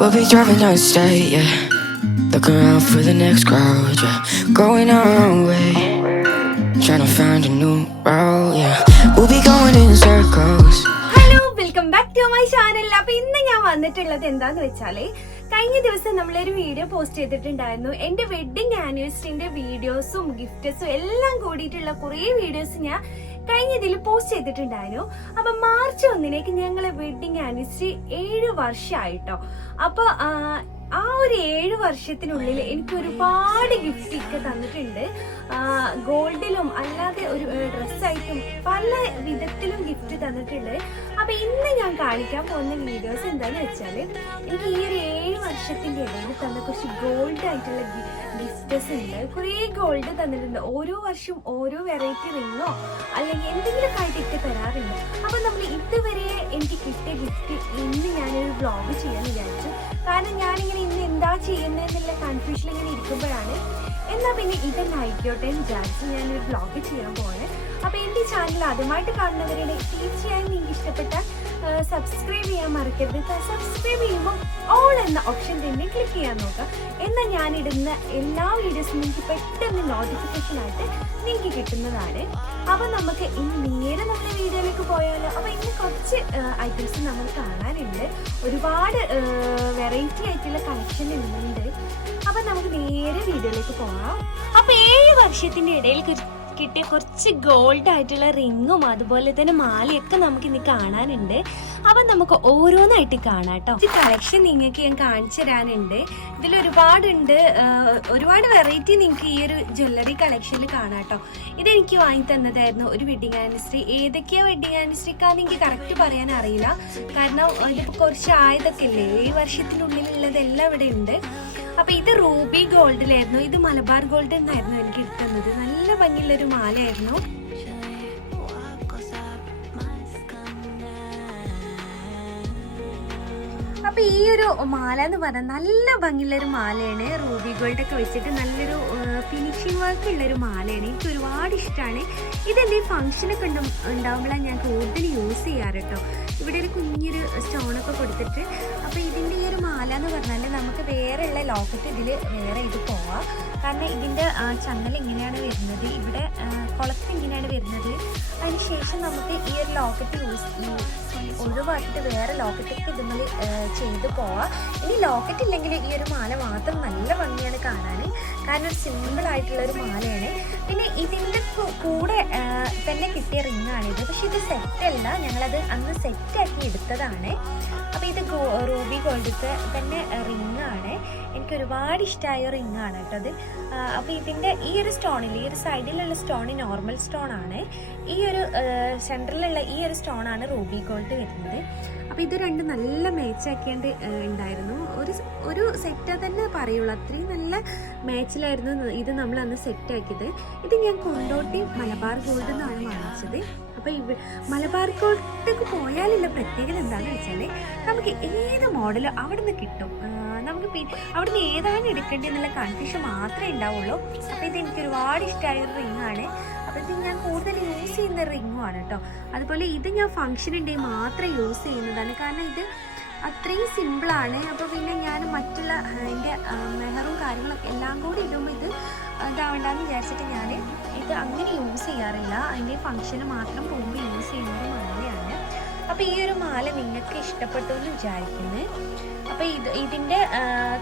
We'll be driving down the state, yeah. Looking around for the next crowd, yeah. Going our own way, trying to find a new route, yeah. We'll be going in circles. Hello, welcome back to my channel. അപ്പൊ ഇന്ന് ഞാൻ വന്നിട്ടുള്ളത് എന്താന്ന് വെച്ചാല്, കഴിഞ്ഞ ദിവസം നമ്മളൊരു video post ചെയ്തിട്ടുണ്ടായിരുന്നു. എന്റെ വെഡിങ് ആനിവേഴ്സറിന്റെ വീഡിയോസും ഗിഫ്റ്റ്സും എല്ലാം കൂടിയിട്ടുള്ള കുറെ വീഡിയോസ് ഞാൻ കഴിഞ്ഞ ഇതിൽ പോസ്റ്റ് ചെയ്തിട്ടുണ്ടായിരുന്നു. അപ്പൊ മാർച്ച് 1 ഞങ്ങളെ വെഡിങ് ആനിവേഴ്സറി 7 വർഷമായിട്ടോ. അപ്പൊ ആ ഒരു 7 വർഷത്തിനുള്ളിൽ എനിക്ക് ഒരുപാട് ഗിഫ്റ്റ് ഒക്കെ തന്നിട്ടുണ്ട്. ഗോൾഡിലും അല്ലാതെ ഒരു ഡ്രസ്സായിട്ടും പല വിധത്തിലും ഗിഫ്റ്റ് തന്നിട്ടുണ്ട്. അപ്പൊ ഇന്ന് ഞാൻ കാണിക്കാൻ പോകുന്ന വീഡിയോസ് എന്താന്ന് വെച്ചാല്, എനിക്ക് ഈ ഒരു 7 വർഷത്തിന്റെ ഇടയിൽ തന്ന കുറച്ച് ഗോൾഡ് ആയിട്ടുള്ള ഗിഫ്റ്റ്സ് ഉണ്ട്. കുറേ ഗോൾഡ് തന്നിട്ടുണ്ട്. ഓരോ വർഷം ഓരോ വെറൈറ്റി റിങ്ങോ അല്ലെങ്കിൽ എന്തെങ്കിലും ആയിട്ടൊക്കെ തരാറുണ്ട്. അപ്പൊ നമ്മൾ ഇതുവരെ എനിക്ക് കിട്ടിയ ഗിഫ്റ്റ് ഇന്ന് ഞാനൊരു വ്ളോഗ് ചെയ്യാൻ വിചാരിച്ചു. കാരണം ഞാനിങ്ങനെ ഇന്ന് എന്താ ചെയ്യുന്നതെന്നുള്ള കൺഫ്യൂഷൻ ഇങ്ങനെ ഇരിക്കുമ്പോഴാണ് എന്നാ പിന്നെ ഇതെന്നെ ആയിക്കോട്ടെ എന്ന് വിചാരിച്ച് ഞാനൊരു വ്ളോഗ് ചെയ്യാൻ പോവാണ്. അപ്പൊ എന്റെ ചാനൽ ആദ്യമായിട്ട് കാണുന്നവരുടെ തീർച്ചയായും നിങ്ങൾക്ക് ഇഷ്ടപ്പെട്ടാൽ സബ്സ്ക്രൈബ് ചെയ്യാൻ മറക്കരുത്. സബ്സ്ക്രൈബ് ചെയ്യുമ്പോൾ ഓൾ എന്ന ഓപ്ഷൻ തന്നെ ക്ലിക്ക് ചെയ്യാൻ നോക്കാം. എന്നാൽ ഞാനിടുന്ന എല്ലാ വീഡിയോസും നിങ്ങൾക്ക് പെട്ടെന്ന് നോട്ടിഫിക്കേഷൻ ആയിട്ട് നിങ്ങൾക്ക് കിട്ടുന്നതാണ്. അപ്പൊ നമുക്ക് ഇനി നേരെ നമ്മുടെ വീഡിയോയിലേക്ക് പോയാലോ. അപ്പൊ ഇന്ന് കുറച്ച് ഐറ്റംസ് നമ്മൾ കാണാനുണ്ട്. ഒരുപാട് വെറൈറ്റി ആയിട്ടുള്ള കളക്ഷൻ ഉണ്ട്. അപ്പൊ നമുക്ക് നേരെ വീഡിയോയിലേക്ക് പോകാം. അപ്പൊ 7 വർഷത്തിന്റെ ഇടയിൽ കിട്ടിയ കുറച്ച് ഗോൾഡ് ആയിട്ടുള്ള റിങ്ങും അതുപോലെ തന്നെ മാലയൊക്കെ നമുക്ക് ഇന്ന് കാണാനുണ്ട്. അപ്പൊ നമുക്ക് ഓരോന്നായിട്ട് കാണാം കേട്ടോ. ഈ കളക്ഷൻ നിങ്ങൾക്ക് ഞാൻ കാണിച്ചു തരാനുണ്ട്. ഇതിൽ ഒരുപാടുണ്ട്. ഒരുപാട് വെറൈറ്റി നിങ്ങൾക്ക് ഈ ഒരു ജ്വല്ലറി കളക്ഷനിൽ കാണാം കേട്ടോ. ഇതെനിക്ക് വാങ്ങി തന്നതായിരുന്നു ഒരു വെഡിങ് ആനിവേഴ്സറി. ഏതൊക്കെയാ വെഡിങ് ആനിവേഴ്സറിക്കാന്ന് എനിക്ക് കറക്റ്റ് പറയാൻ അറിയില്ല. കാരണം ഇതിപ്പോ കുറച്ച് ആയതൊക്കെ ഇല്ലേ, 7 വർഷത്തിനുള്ളിലുള്ളതെല്ലാം ഇവിടെ ഉണ്ട്. അപ്പൊ ഇത് റൂബി ഗോൾഡിലായിരുന്നു. ഇത് മലബാർ ഗോൾഡ് എന്നായിരുന്നു എനിക്ക് കിട്ടുന്നത്. നല്ല ഭംഗിയുള്ളൊരു മാലയായിരുന്നു. അപ്പൊ ഈ ഒരു മാല എന്ന് പറഞ്ഞാൽ നല്ല ഭംഗിയുള്ളൊരു മാലയാണ്. റൂബി ഗോൾഡ് ഒക്കെ വെച്ചിട്ട് നല്ലൊരു ഫിനിഷിംഗ് വർക്ക് ഉള്ളൊരു മാലയാണ്. എനിക്ക് ഒരുപാട് ഇഷ്ടമാണ്. ഇതെന്റെ ഈ ഫംഗ്ഷനൊക്കെ ഉണ്ടാകുമ്പോഴാണ് ഞാൻ കൂടുതൽ യൂസ് ചെയ്യാറ് കേട്ടോ. ഇവിടെ ഒരു കുഞ്ഞൊരു സ്റ്റോണൊക്കെ കൊടുത്തിട്ട്. അപ്പൊ ഇതിന്റെ ഈ ഒരു മാല എന്ന് പറഞ്ഞാൽ നമുക്ക് വേറെ ഉള്ള ലോക്കറ്റ് ഇതിൽ വേറെ ഇത് പോവാം. കാരണം ഇതിന്റെ ചങ്ങല ഇങ്ങനെയാണ് വരുന്നത്, ഇവിടെ കുളത്ത് ഇങ്ങനെയാണ് വരുന്നത്. അതിനുശേഷം നമുക്ക് ഈ ഒരു ലോക്കറ്റ് ഒഴിവാക്കിയിട്ട് വേറെ ലോക്കറ്റൊക്കെ ഇതുമ്മൽ ചെയ്ത് പോവാം. ഇനി ലോക്കറ്റ് ഇല്ലെങ്കിൽ ഈ ഒരു മാല മാത്രം നല്ല ഭംഗിയാണ് കാണാൻ. കാരണം ഒരു സിമ്പിൾ ആയിട്ടുള്ള ഒരു മാലയാണ്. പിന്നെ ഇതിൻ്റെ കൂടെ തന്നെ കിട്ടിയ റിങ്ങാണിത്. പക്ഷെ ഇത് സെറ്റല്ല, ഞങ്ങളത് അന്ന് സെറ്റാക്കി എടുത്തതാണ്. അപ്പോൾ ഇത് റൂബി ഗോൾഡത്തെ തന്നെ റിങ്ങാണ്. എനിക്ക് ഒരുപാട് ഇഷ്ടമായ റിങ്ങാണ് കേട്ടോ അത്. അപ്പോൾ ഇതിൻ്റെ ഈ ഒരു സ്റ്റോണിൽ, ഈ ഒരു സൈഡിലുള്ള സ്റ്റോൺ നോർമൽ സ്റ്റോൺ ആണ്. ഈ ഒരു സെൻറ്ററിലുള്ള ഈ ഒരു സ്റ്റോണാണ് റൂബി ഗോൾഡ് വരുന്നത്. അപ്പോൾ ഇത് രണ്ട് നല്ല മാച്ചാക്കിയാണ്ട് ഉണ്ടായിരുന്നു. ഒരു സെറ്റ് തന്നെ പറയുള്ളൂ, അത്രയും നല്ല മാച്ചിലായിരുന്നു ഇത് നമ്മൾ അന്ന് സെറ്റാക്കിയത്. ഇത് ഞാൻ കൊണ്ടോട്ടി മലബാർ ഗോൾഡ് എന്നാണ് വാങ്ങിച്ചത്. അപ്പോൾ മലബാർ ഗോൾഡൊക്കെ പോയാലുള്ള പ്രത്യേകത എന്താണെന്ന് വെച്ചാൽ നമുക്ക് ഏത് മോഡലും അവിടെ നിന്ന് കിട്ടും. നമുക്ക് അവിടുന്ന് ഏതാണ് എടുക്കേണ്ടതെന്നുള്ള കൺഫ്യൂഷൻ മാത്രമേ ഉണ്ടാവുള്ളൂ. അപ്പോൾ ഇത് എനിക്ക് ഒരുപാട് ഇഷ്ടമായ ഒരു റിങ്ങാണ്. അപ്പോൾ ഇത് ഞാൻ കൂടുതൽ യൂസ് ചെയ്യുന്ന റിങ്ങുമാണ് കേട്ടോ. അതുപോലെ ഇത് ഞാൻ ഫംഗ്ഷൻ ഉണ്ടെങ്കിൽ മാത്രമേ യൂസ് ചെയ്യുന്നതാണ്. കാരണം ഇത് അത്രയും സിമ്പിളാണ്. അപ്പോൾ പിന്നെ ഞാൻ മറ്റുള്ള അതിൻ്റെ മെഹറും കാര്യങ്ങളൊക്കെ എല്ലാം കൂടി ഇടുമ്പോൾ ഇത് ഇതാവണ്ടെന്ന് വിചാരിച്ചിട്ട് ഞാൻ ഇത് അങ്ങനെ യൂസ് ചെയ്യാറില്ല. അതിൻ്റെ ഫംഗ്ഷന് മാത്രം പോകുമ്പോൾ യൂസ് ചെയ്യുന്ന ഒരു മാലയാണ്. അപ്പോൾ ഈ ഒരു മാല നിങ്ങൾക്ക് ഇഷ്ടപ്പെട്ടു എന്ന് വിചാരിക്കുന്നത്. അപ്പോൾ ഇതിൻ്റെ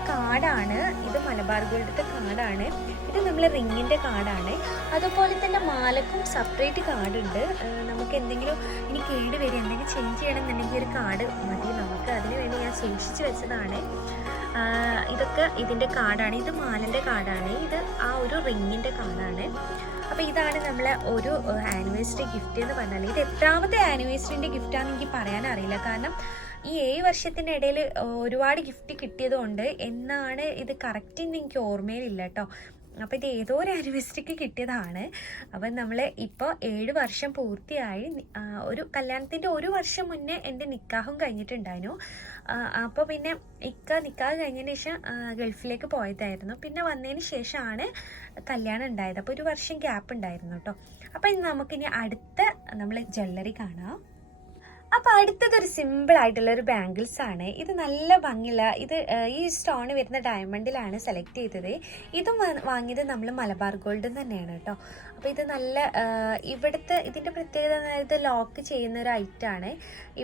കാർഡാണ്. ഇത് മലബാർ ഗോൾഡത്തെ കാർഡാണ്. ഇത് നമ്മൾ റിങ്ങിൻ്റെ കാർഡാണ്. അതുപോലെ തന്നെ മാലക്കും സെപ്പറേറ്റ് കാർഡുണ്ട്. നമുക്ക് എന്തെങ്കിലും ഇനി കേട് വരും, എന്തെങ്കിലും ചേഞ്ച് ചെയ്യണമെന്നുണ്ടെങ്കിൽ ഒരു കാർഡ് മതി നമുക്ക്. അതിന് വേണ്ടി ഞാൻ സൂക്ഷിച്ച് വെച്ചതാണ്. ഇതൊക്കെ ഇതിൻ്റെ കാർഡാണ്. ഇത് മാലൻ്റെ കാർഡാണ്. ഇത് ആ ഒരു റിങ്ങിൻ്റെ കാർഡാണ്. അപ്പോൾ ഇതാണ് നമ്മളെ ഒരു ആനിവേഴ്സറി ഗിഫ്റ്റ് എന്ന് പറഞ്ഞാൽ. ഇത് എത്രാമത്തെ ആനിവേഴ്സറിൻ്റെ ഗിഫ്റ്റാണെന്ന് എനിക്ക് പറയാനറിയില്ല. കാരണം ഈ 7 വർഷത്തിൻ്റെ ഇടയിൽ ഒരുപാട് ഗിഫ്റ്റ് കിട്ടിയതുകൊണ്ട് എന്നാണ് ഇത് കറക്റ്റ് എനിക്ക് ഓർമ്മയിലില്ല കേട്ടോ. അപ്പോൾ ഇത് ഏതോ ഒരു ആനിവേഴ്സറിക്ക് കിട്ടിയതാണ്. അപ്പം നമ്മൾ ഇപ്പോൾ 7 വർഷം പൂർത്തിയായി. ഒരു കല്യാണത്തിൻ്റെ 1 വർഷം മുന്നേ എൻ്റെ നിക്കാഹും കഴിഞ്ഞിട്ടുണ്ടായിരുന്നു. അപ്പോൾ പിന്നെ നിക്കാഹ് കഴിഞ്ഞതിന് ശേഷം ഗൾഫിലേക്ക് പോയതായിരുന്നു. പിന്നെ വന്നതിന് ശേഷമാണ് കല്യാണം ഉണ്ടായത്. അപ്പോൾ 1 വർഷം ഗ്യാപ്പ് ഉണ്ടായിരുന്നു കേട്ടോ. അപ്പോൾ ഇന്ന് നമുക്കിനി അടുത്ത നമ്മൾ ജ്വല്ലറി കാണാം. അപ്പോൾ അടുത്തതൊരു സിമ്പിൾ ആയിട്ടുള്ള ഒരു ബാംഗിൾസ് ആണ്. ഇത് നല്ല ഭംഗിയുള്ള ഈ സ്റ്റോൺ വരുന്ന ഡയമണ്ടിലാണ് സെലക്ട് ചെയ്തത്. ഇതും വാങ്ങിയത് നമ്മൾ മലബാർ ഗോൾഡ് തന്നെയാണ് കേട്ടോ. അപ്പോൾ ഇത് നല്ല ഇതിൻ്റെ പ്രത്യേകത ഇത് ലോക്ക് ചെയ്യുന്ന ഒരു ഐറ്റമാണ്.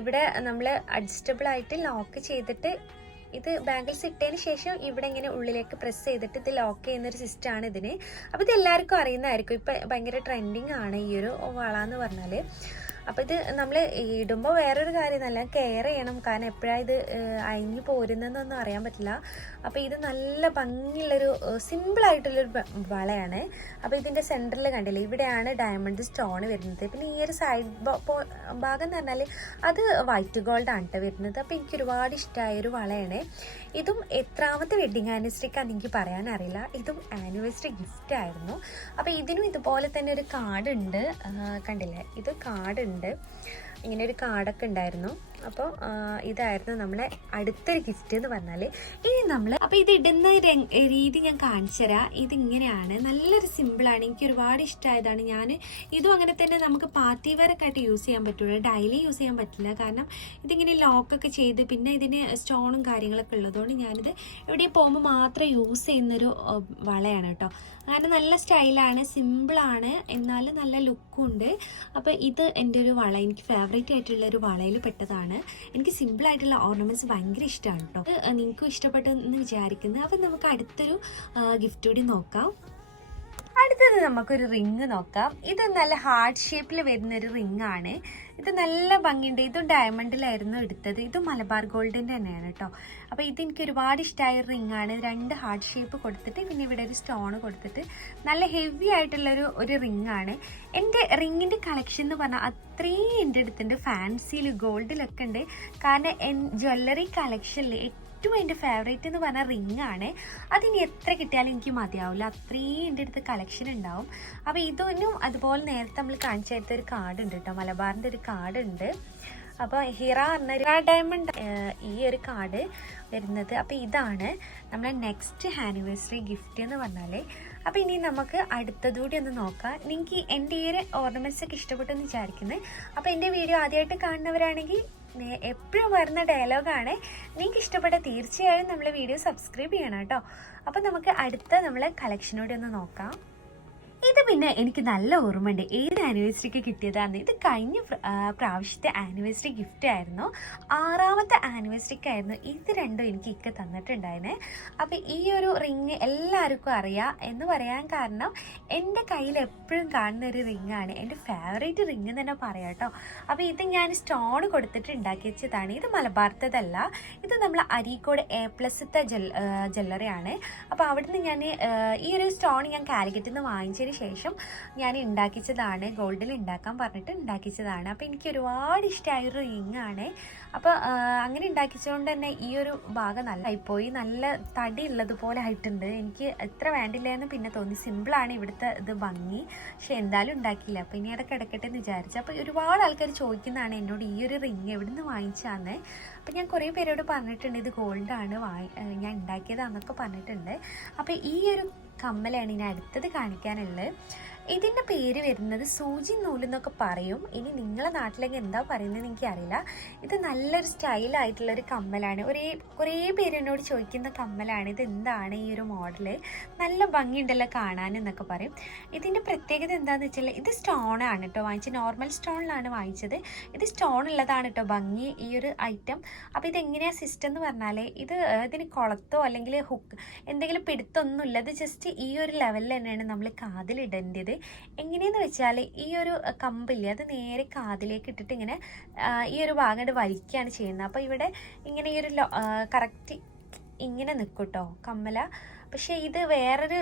ഇവിടെ നമ്മൾ അഡ്ജസ്റ്റബിൾ ആയിട്ട് ലോക്ക് ചെയ്തിട്ട് ഇത് ബാംഗിൾസ് ഇട്ടതിന് ശേഷം ഇവിടെ ഇങ്ങനെ ഉള്ളിലേക്ക് പ്രസ് ചെയ്തിട്ട് ഇത് ലോക്ക് ചെയ്യുന്നൊരു സിസ്റ്റമാണ് ഇതിന്. അപ്പോൾ ഇത് എല്ലാവർക്കും അറിയുന്നതായിരിക്കും. ഇപ്പം ഭയങ്കര ട്രെൻഡിങ് ആണ് ഈ ഒരു വള എന്ന് പറഞ്ഞാൽ. അപ്പോൾ ഇത് നമ്മൾ ഇടുമ്പോൾ വേറൊരു കാര്യം നല്ല കെയർ ചെയ്യണം, കാരണം എപ്പോഴാണ് ഇത് അയഞ്ഞു പോരുന്നതെന്നൊന്നും അറിയാൻ പറ്റില്ല. അപ്പോൾ ഇത് നല്ല ഭംഗിയുള്ളൊരു സിമ്പിളായിട്ടുള്ളൊരു വളയാണ്. അപ്പോൾ ഇതിൻ്റെ സെൻറ്ററിൽ കണ്ടില്ലേ, ഇവിടെയാണ് ഡയമണ്ട് സ്റ്റോൺ വരുന്നത്. പിന്നെ ഈ ഒരു സൈഡ് ഭാഗം എന്ന് പറഞ്ഞാൽ അത് വൈറ്റ് ഗോൾഡാണ് കേട്ടോ വരുന്നത്. അപ്പോൾ എനിക്ക് ഒരുപാട് ഇഷ്ടമായൊരു വളയാണ്. ഇതും എത്രാമത്തെ വെഡ്ഡിങ് ആനിവേഴ്സറിക്കാന്ന് എനിക്ക് പറയാനറിയില്ല. ഇതും ആനിവേഴ്സറി ഗിഫ്റ്റ് ആയിരുന്നു. അപ്പോൾ ഇതിനും ഇതുപോലെ തന്നെ ഒരു കാർഡ് ഉണ്ട്, കണ്ടില്ലേ, ഇത് കാർഡ് ഉണ്ട്, ഇങ്ങനെ ഒരു കാർഡൊക്കെ ഉണ്ടായിരുന്നു. അപ്പോൾ ഇതായിരുന്നു നമ്മളെ അടുത്തൊരു ഗിഫ്റ്റ് എന്ന് പറഞ്ഞാൽ. ഇനി നമ്മൾ അപ്പോൾ ഇത് ഇടുന്ന രീതി ഞാൻ കാണിച്ചു തരാം. ഇതിങ്ങനെയാണ്, നല്ലൊരു സിമ്പിളാണ്, എനിക്ക് ഒരുപാട് ഇഷ്ടമായതാണ്. ഇതും അങ്ങനെ തന്നെ നമുക്ക് പാർട്ടി വെയറൊക്കെ ആയിട്ട് യൂസ് ചെയ്യാൻ പറ്റുള്ളൂ, ഡെയിലി യൂസ് ചെയ്യാൻ പറ്റില്ല. കാരണം ഇതിങ്ങനെ ലോക്കൊക്കെ ചെയ്ത് പിന്നെ ഇതിന് സ്റ്റോണും കാര്യങ്ങളൊക്കെ ഉള്ളതുകൊണ്ട് ഞാനിത് എവിടെ പോകുമ്പോൾ മാത്രം യൂസ് ചെയ്യുന്നൊരു വളയാണ് കേട്ടോ. കാരണം നല്ല സ്റ്റൈലാണ്, സിമ്പിളാണ്, എന്നാലും നല്ല ലുക്കും ഉണ്ട്. അപ്പോൾ ഇത് എൻ്റെ ഒരു വള, എനിക്ക് ഫേവറേറ്റ് ആയിട്ടുള്ള ഒരു വളയിൽ പെട്ടതാണ്. എനിക്ക് സിമ്പിൾ ആയിട്ടുള്ള ഓർണമെന്റ്സ് ഭയങ്കര ഇഷ്ടമാണ് കേട്ടോ. നിങ്ങൾക്കും ഇഷ്ടപ്പെട്ടെന്ന് വിചാരിക്കുന്നത്. അപ്പം നമുക്ക് അടുത്തൊരു ഗിഫ്റ്റ് കൂടി നോക്കാം. അടുത്തത് നമുക്കൊരു റിങ് നോക്കാം. ഇത് നല്ല ഹാർട്ട് ഷേപ്പിൽ വരുന്നൊരു റിങ് ആണ്. ഇത് നല്ല ഭംഗിയുണ്ട്. ഇതും ഡയമണ്ടിലായിരുന്നു എടുത്തത്. ഇത് മലബാർ ഗോൾഡിൻ്റെ തന്നെയാണ് കേട്ടോ. അപ്പോൾ ഇത് എനിക്ക് ഒരുപാട് ഇഷ്ടമായ ഒരു റിങ് ആണ്. 2 ഹാർട്ട് ഷേപ്പ് കൊടുത്തിട്ട് പിന്നെ ഇവിടെ ഒരു സ്റ്റോൺ കൊടുത്തിട്ട് നല്ല ഹെവി ആയിട്ടുള്ളൊരു റിങ് ആണ്. എൻ്റെ റിങ്ങിൻ്റെ കളക്ഷൻ എന്ന് പറഞ്ഞാൽ അത്രയും എൻ്റെ അടുത്തുണ്ട്. ഫാൻസിയിൽ ഗോൾഡിലൊക്കെ ഉണ്ട്. കാരണം ജ്വല്ലറി കളക്ഷനിൽ ഏറ്റവും എൻ്റെ ഫേവറേറ്റ് എന്ന് പറഞ്ഞാൽ റിങ് ആണ്. അതിനി എത്ര കിട്ടിയാലും എനിക്ക് മതിയാവില്ല, അത്രയും എൻ്റെ അടുത്ത് കളക്ഷൻ ഉണ്ടാവും. അപ്പോൾ ഇതിനും അതുപോലെ നേരത്തെ നമ്മൾ കാണിച്ചു തരുത്ത ഒരു കാർഡ് ഉണ്ട് കേട്ടോ, മലബാറിൻ്റെ ഒരു കാർഡ് ഉണ്ട്. അപ്പോൾ ഹിറ പറഞ്ഞ ഡയമണ്ട് ഈ ഒരു കാർഡ് വരുന്നത്. അപ്പോൾ ഇതാണ് നമ്മളെ നെക്സ്റ്റ് ആനിവേഴ്സറി ഗിഫ്റ്റ് എന്ന് പറഞ്ഞാൽ. അപ്പോൾ ഇനി നമുക്ക് അടുത്തതുകൂടി ഒന്ന് നോക്കാം. നിങ്ങൾക്ക് എൻ്റെ ഈ ഒരു ഓർണമെൻറ്റ്സ് ഒക്കെ ഇഷ്ടപ്പെട്ടെന്ന് വിചാരിക്കുന്നത്. അപ്പോൾ എൻ്റെ വീഡിയോ ആദ്യമായിട്ട് കാണുന്നവരാണെങ്കിൽ എപ്പോഴും വരുന്ന ഡയലോഗാണ്, നിങ്ങൾക്ക് ഇഷ്ടപ്പെട്ട തീർച്ചയായും നമ്മളെ വീഡിയോ സബ്സ്ക്രൈബ് ചെയ്യണം കേട്ടോ. അപ്പോൾ നമുക്ക് അടുത്ത നമ്മളെ കളക്ഷനോടെ ഒന്ന് നോക്കാം. ഇത് പിന്നെ എനിക്ക് നല്ല ഓർമ്മയുണ്ട്, ഏത് ആനിവേഴ്സറിക്ക് കിട്ടിയതാണ്. ഇത് കഴിഞ്ഞ പ്രാവശ്യത്തെ ആനിവേഴ്സറി ഗിഫ്റ്റ് ആയിരുന്നു, 6ാമത്തെ ആനിവേഴ്സറിക്കായിരുന്നു. ഇത് രണ്ടും എനിക്ക് ഇക്ക തന്നിട്ടുണ്ടായിരുന്നേ. അപ്പോൾ ഈ ഒരു റിങ് എല്ലാവർക്കും അറിയാം എന്ന് പറയാൻ കാരണം എൻ്റെ കയ്യിൽ എപ്പോഴും കാണുന്ന ഒരു റിങ്ങാണ്, എൻ്റെ ഫേവറേറ്റ് റിങ് എന്ന് തന്നെ പറയാം കേട്ടോ. അപ്പോൾ ഇത് ഞാൻ സ്റ്റോൺ കൊടുത്തിട്ട് ഉണ്ടാക്കി വെച്ചതാണ്. ഇത് മലബാർത്തതല്ല, ഇത് നമ്മൾ അരീക്കോട് A+ത്തെ ജ്വല്ലറിയാണ്. അപ്പോൾ അവിടുന്ന് ഞാൻ ഈ ഒരു സ്റ്റോൺ ഞാൻ കാലിക്കറ്റിൽ നിന്ന് വാങ്ങിച്ചതിന് ശേഷം ഞാൻ ഉണ്ടാക്കിച്ചതാണ്, ഗോൾഡിൽ ഉണ്ടാക്കാൻ പറഞ്ഞിട്ട് ഉണ്ടാക്കിച്ചതാണ്. അപ്പോൾ എനിക്ക് ഒരുപാട് ഇഷ്ടമായൊരു റിങ് ആണ്. അപ്പോൾ അങ്ങനെ ഉണ്ടാക്കിച്ചതുകൊണ്ട് തന്നെ ഈ ഒരു ഭാഗം നല്ലതായിപ്പോയി, നല്ല തടി ഉള്ളതുപോലെ ആയിട്ടുണ്ട്. എനിക്ക് എത്ര വേണ്ടില്ലായിരുന്നു പിന്നെ തോന്നി. സിമ്പിളാണ് ഇവിടുത്തെ ഇത് ഭംഗി, പക്ഷെ എന്തായാലും ഉണ്ടാക്കിയില്ല. അപ്പോൾ ഇനി ഇടയ്ക്ക് കിടക്കട്ടെ എന്ന് വിചാരിച്ചു. അപ്പോൾ ഒരുപാട് ആൾക്കാർ ചോദിക്കുന്നതാണ് എന്നോട് ഈ ഒരു റിങ് എവിടെ നിന്ന് വാങ്ങിച്ചാന്ന്. അപ്പോൾ ഞാൻ കുറേ പേരോട് പറഞ്ഞിട്ടുണ്ട് ഇത് ഗോൾഡാണ് ഞാൻ ഉണ്ടാക്കിയതാണെന്നൊക്കെ പറഞ്ഞിട്ടുണ്ട്. അപ്പോൾ ഈ ഒരു കമ്മലാണ് ഇനി അടുത്തത് കാണിക്കാനുള്ളത്. ഇതിൻ്റെ പേര് വരുന്നത് സൂചി നൂലെന്നൊക്കെ പറയും. ഇനി നിങ്ങളെ നാട്ടിലേക്ക് എന്താ പറയുന്നതെന്ന് എനിക്കറിയില്ല. ഇത് നല്ലൊരു സ്റ്റൈലായിട്ടുള്ളൊരു കമ്മലാണ്. കുറേ പേര് എന്നോട് ചോദിക്കുന്ന കമ്മലാണ്. ഇത് എന്താണ് ഈ ഒരു മോഡല്, നല്ല ഭംഗിയുണ്ടല്ലോ കാണാനെന്നൊക്കെ പറയും. ഇതിൻ്റെ പ്രത്യേകത എന്താണെന്ന് വെച്ചാൽ ഇത് സ്റ്റോണാണ് കേട്ടോ വാങ്ങിച്ചത്, നോർമൽ സ്റ്റോണിലാണ് വാങ്ങിച്ചത്. ഇത് സ്റ്റോൺ ഉള്ളതാണ് കേട്ടോ ഭംഗി ഈ ഒരു ഐറ്റം. അപ്പോൾ ഇതെങ്ങനെയാണ് സിസ്റ്റം എന്ന് പറഞ്ഞാൽ ഇതിന് കുളത്തോ അല്ലെങ്കിൽ ഹുക്ക് എന്തെങ്കിലും പിടുത്തൊന്നുമില്ല. ഇത് ജസ്റ്റ് ഈ ഒരു ലെവലിൽ തന്നെയാണ് നമ്മൾ കാതിലിടേണ്ടത്. എങ്ങനെയെന്ന് വെച്ചാൽ ഈ ഒരു കമ്പില്ലേ അത് നേരെ കാതിലേക്ക് ഇട്ടിട്ട് ഇങ്ങനെ ഈ ഒരു ഭാഗം വലിക്കുകയാണ് ചെയ്യുന്നത്. അപ്പോൾ ഇവിടെ ഇങ്ങനെ ഈ ഒരു കറക്റ്റ് ഇങ്ങനെ നിൽക്കും കേട്ടോ കമ്മല. പക്ഷേ ഇത് വേറൊരു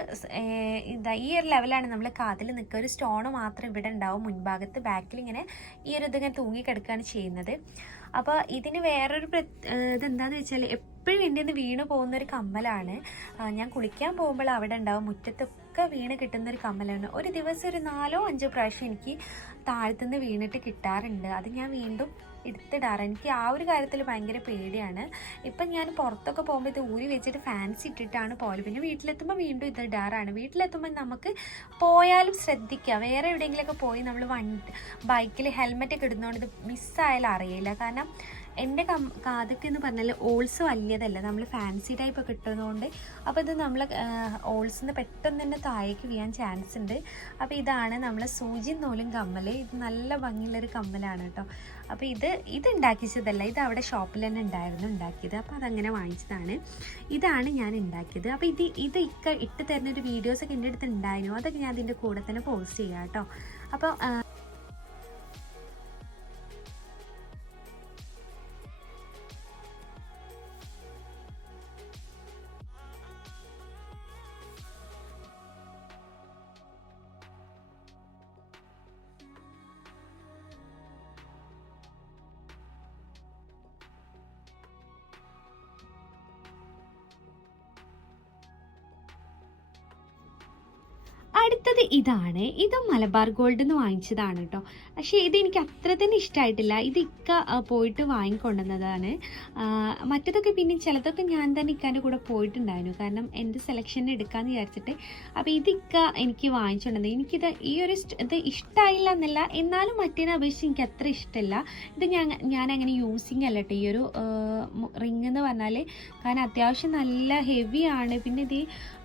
ഈ ഒരു ലെവലാണ് നമ്മൾ കാതിൽ നിൽക്കുക. ഒരു സ്റ്റോണ് മാത്രം ഇവിടെ ഉണ്ടാവും മുൻഭാഗത്ത്, ബാക്കിൽ ഇങ്ങനെ ഈ ഒരു ഇതിങ്ങനെ തൂങ്ങിക്കിടക്കുകയാണ് ചെയ്യുന്നത്. അപ്പോൾ ഇതിന് വേറൊരു ഇതെന്താണെന്ന് വെച്ചാൽ എപ്പോഴും എൻ്റെ നിന്ന് വീണ് പോകുന്നൊരു കമ്മലാണ്. ഞാൻ കുളിക്കാൻ പോകുമ്പോൾ അവിടെ ഉണ്ടാവും, മുറ്റത്തൊക്കെ വീണ് കിട്ടുന്നൊരു കമ്മലാണ്. ഒരു ദിവസം ഒരു 4-5 പ്രാവശ്യം എനിക്ക് താഴത്തുനിന്ന് വീണിട്ട് കിട്ടാറുണ്ട്. അത് ഞാൻ വീണ്ടും എടുത്തിടാറ്. എനിക്ക് ആ ഒരു കാര്യത്തിൽ ഭയങ്കര പേടിയാണ്. ഇപ്പം ഞാൻ പുറത്തൊക്കെ പോകുമ്പോൾ ഇത് ഊരി വെച്ചിട്ട് ഫാൻസി ഇട്ടിട്ടാണ് പോകല്. പിന്നെ വീട്ടിലെത്തുമ്പോൾ വീണ്ടും ഇത് ഇടാറാണ്. വീട്ടിലെത്തുമ്പോൾ നമുക്ക് പോയാലും ശ്രദ്ധിക്കുക. വേറെ എവിടെയെങ്കിലുമൊക്കെ പോയി നമ്മൾ ബൈക്കിൽ ഹെൽമെറ്റൊക്കെ ഇടുന്നതുകൊണ്ട് ഇത് മിസ്സായാലും അറിയില്ല. കാരണം എൻ്റെ കാതൊക്കെ എന്ന് പറഞ്ഞാൽ ഓൾസ് വലിയതല്ല, നമ്മൾ ഫാൻസി ടൈപ്പ് ഒക്കെ ഇട്ടതുകൊണ്ട് അപ്പോൾ ഇത് നമ്മൾ ഓൾസിൽ നിന്ന് പെട്ടെന്ന് തന്നെ താഴേക്ക് വീഴാൻ ചാൻസ് ഉണ്ട്. അപ്പോൾ ഇതാണ് നമ്മൾ സൂചി നൂലും കമ്മൽ. ഇത് നല്ല ഭംഗിയുള്ളൊരു കമ്മലാണ് കേട്ടോ. അപ്പോൾ ഇത് ഉണ്ടാക്കിച്ചതല്ല, ഇത് അവിടെ ഷോപ്പിൽ തന്നെ ഉണ്ടാക്കിയത്. അപ്പോൾ അതങ്ങനെ വാങ്ങിച്ചതാണ്. ഇതാണ് ഞാൻ ഉണ്ടാക്കിയത്. അപ്പോൾ ഇത് ഇട്ട് തരുന്നൊരു വീഡിയോസൊക്കെ എൻ്റെ അടുത്ത് ഉണ്ടായിരുന്നു. അതൊക്കെ ഞാൻ അതിൻ്റെ കൂടെ തന്നെ പോസ്റ്റ് ചെയ്യാം കേട്ടോ. അപ്പോൾ അടുത്തത് ഇതാണ്. ഇത് മലബാർ ഗോൾഡ് എന്ന് വാങ്ങിച്ചതാണ് കേട്ടോ. പക്ഷേ ഇതെനിക്ക് അത്ര തന്നെ ഇഷ്ടമായിട്ടില്ല. ഇത് ഇക്ക പോയിട്ട് വാങ്ങിക്കൊണ്ടുവന്നതാണ്. മറ്റതൊക്കെ പിന്നെ ചിലതൊക്കെ ഞാൻ തന്നെ ഇക്കാൻ്റെ കൂടെ പോയിട്ടുണ്ടായിരുന്നു, കാരണം എൻ്റെ സെലക്ഷൻ എടുക്കാമെന്ന് വിചാരിച്ചിട്ട്. അപ്പോൾ ഇക്ക എനിക്ക് വാങ്ങിച്ചുകൊണ്ടത്. എനിക്കിത് ഇത് ഇഷ്ടമായില്ല എന്നല്ല, എന്നാലും മറ്റേനെ അപേക്ഷിച്ച് എനിക്ക് അത്ര ഇഷ്ടമല്ല. ഇത് ഞാൻ അങ്ങനെ യൂസിങ് അല്ല കേട്ടോ ഈ ഒരു റിങ് എന്ന് പറഞ്ഞാൽ. കാരണം അത്യാവശ്യം നല്ല ഹെവിയാണ്. പിന്നെ ഇത്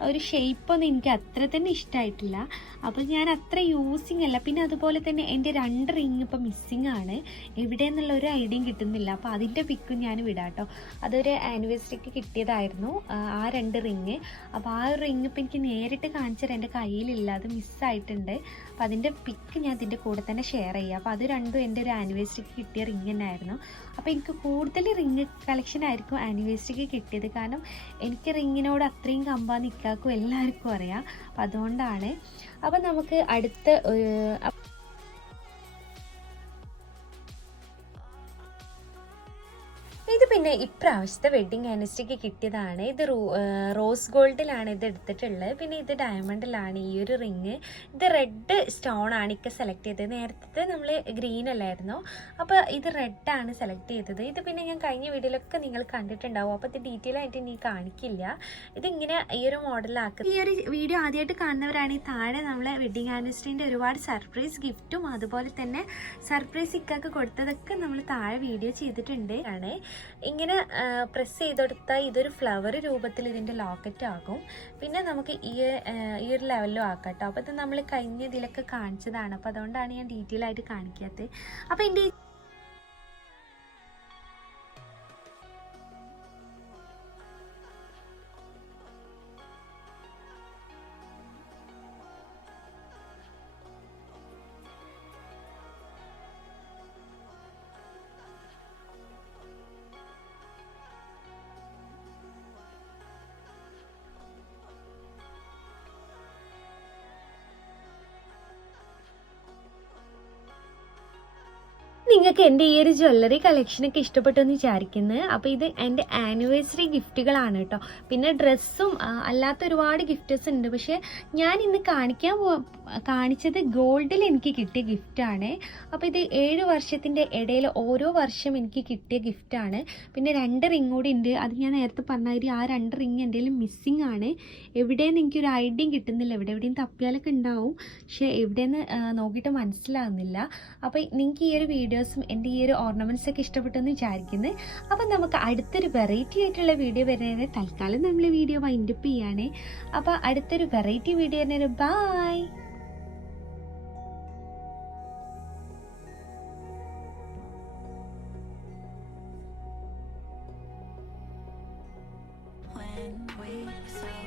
ഒരു ഷേപ്പൊന്നും എനിക്ക് അത്ര തന്നെ ഇഷ്ടമായിട്ടില്ല. അപ്പോൾ ഞാൻ അത്ര യൂസിങ് അല്ല. പിന്നെ അതുപോലെ തന്നെ എൻ്റെ 2 റിങ് ഇപ്പോൾ മിസ്സിങ് ആണ്. എവിടെയെന്നുള്ള ഒരു ഐഡിയയും കിട്ടുന്നില്ല. അപ്പോൾ അതിൻ്റെ പിക്കും ഞാൻ വിടാം കേട്ടോ. അതൊരു ആനിവേഴ്സറിക്ക് കിട്ടിയതായിരുന്നു ആ 2 റിങ്. അപ്പോൾ ആ ഒരു റിങ് ഇപ്പോൾ എനിക്ക് നേരിട്ട് കാണിച്ചാൽ എൻ്റെ കയ്യിലില്ല, അത് മിസ്സായിട്ടുണ്ട്. അപ്പോൾ അതിൻ്റെ പിക്ക് ഞാൻ ഇതിൻ്റെ കൂടെ തന്നെ ഷെയർ ചെയ്യാം. അപ്പോൾ അത് രണ്ടും എൻ്റെ ഒരു ആനിവേഴ്സറിക്ക് കിട്ടിയ റിങ് തന്നെയായിരുന്നു. അപ്പോൾ എനിക്ക് കൂടുതൽ റിങ് കളക്ഷൻ ആയിരിക്കും ആനിവേഴ്സറിക്ക് കിട്ടിയത്. കാരണം എനിക്ക് റിങ്ങിനോട് അത്രയും കമ്പാ നിൽക്കാക്കും എല്ലാവർക്കും അറിയാം. അപ്പം അതുകൊണ്ടാണ്. അപ്പം നമുക്ക് അടുത്ത ഇത് പിന്നെ ഇപ്രാവശ്യത്തെ വെഡ്ഡിങ് ആനിവേഴ്സറിക്ക് കിട്ടിയതാണ്. ഇത് റോസ് ഗോൾഡിലാണ് ഇത് എടുത്തിട്ടുള്ളത്. പിന്നെ ഇത് ഡയമണ്ടിലാണ് ഈ ഒരു റിങ്. ഇത് റെഡ് സ്റ്റോൺ ആണ് ഇക്ക സെലക്ട് ചെയ്തത്. നേരത്തെ നമ്മൾ ഗ്രീൻ അല്ലായിരുന്നു, അപ്പോൾ ഇത് റെഡാണ് സെലക്ട് ചെയ്തത്. ഇത് പിന്നെ ഞാൻ കഴിഞ്ഞ വീഡിയോയിലൊക്കെ നിങ്ങൾ കണ്ടിട്ടുണ്ടാവും. അപ്പോൾ ഇത് ഡീറ്റെയിൽ ആയിട്ട് ഇനി കാണിക്കില്ല. ഇതിങ്ങനെ ഈ ഒരു മോഡലാക്കുക. ഈ ഒരു വീഡിയോ ആദ്യമായിട്ട് കാണുന്നവരാണ് ഈ താഴെ നമ്മളെ വെഡ്ഡിങ് ആനിവേഴ്സറിൻ്റെ ഒരുപാട് സർപ്രൈസ് ഗിഫ്റ്റും അതുപോലെ തന്നെ സർപ്രൈസ് ഇക്കൊക്കെ കൊടുത്തതൊക്കെ നമ്മൾ താഴെ വീഡിയോ ചെയ്തിട്ടുണ്ട്. ഇങ്ങനെ പ്രസ് ചെയ്ത് കൊടുത്താൽ ഇതൊരു ഫ്ലവർ രൂപത്തിൽ ഇതിൻ്റെ ലോക്കറ്റ് ആകും. പിന്നെ നമുക്ക് ഈ ഒരു ലെവലിലും ആക്കാം കേട്ടോ. അപ്പോൾ ഇത് നമ്മൾ കഴിഞ്ഞ ഇതിലൊക്കെ കാണിച്ചതാണ്. അപ്പോൾ അതുകൊണ്ടാണ് ഞാൻ ഡീറ്റെയിൽ ആയിട്ട് കാണിക്കാത്തത്. അപ്പോൾ എൻ്റെ നിങ്ങൾക്ക് എൻ്റെ ഈ ഒരു ജ്വല്ലറി കളക്ഷനൊക്കെ ഇഷ്ടപ്പെട്ടു എന്ന് വിചാരിക്കുന്നത്. അപ്പോൾ ഇത് എൻ്റെ ആനിവേഴ്സറി ഗിഫ്റ്റുകളാണ് കേട്ടോ. പിന്നെ ഡ്രസ്സും അല്ലാത്ത ഒരുപാട് ഗിഫ്റ്റ്സ് ഉണ്ട്. പക്ഷേ ഞാൻ ഇന്ന് കാണിച്ചത് ഗോൾഡിൽ എനിക്ക് കിട്ടിയ ഗിഫ്റ്റാണ്. അപ്പോൾ ഇത് 7 വർഷത്തിൻ്റെ ഇടയിൽ ഓരോ വർഷം എനിക്ക് കിട്ടിയ ഗിഫ്റ്റാണ്. പിന്നെ 2 റിങ് കൂടി ഉണ്ട്. അത് ഞാൻ നേരത്തെ പറഞ്ഞാൽ ആ 2 റിങ് എൻ്റെ മിസ്സിങ് ആണ്. എവിടെയെന്ന് എനിക്കൊരു ഐഡിയയും കിട്ടുന്നില്ല. എവിടെയും തപ്പിയാലൊക്കെ ഉണ്ടാവും, പക്ഷേ എവിടെയെന്ന് നോക്കിയിട്ട് മനസ്സിലാകുന്നില്ല. അപ്പോൾ നിങ്ങൾക്ക് ഈ ഒരു വീഡിയോസും എൻ്റെ ഈ ഒരു ഓർണമെൻറ്റ്സ് ഒക്കെ ഇഷ്ടപ്പെട്ടെന്ന് വിചാരിക്കുന്നത്. അപ്പം നമുക്ക് അടുത്തൊരു വെറൈറ്റി ആയിട്ടുള്ള വീഡിയോ വരുന്നതിന് തൽക്കാലം നമ്മൾ വീഡിയോ വൈൻഡപ്പ് ചെയ്യാണ്. അപ്പോൾ അടുത്തൊരു വെറൈറ്റി വീഡിയോ വരുന്നതിന് ബൈ. When we saw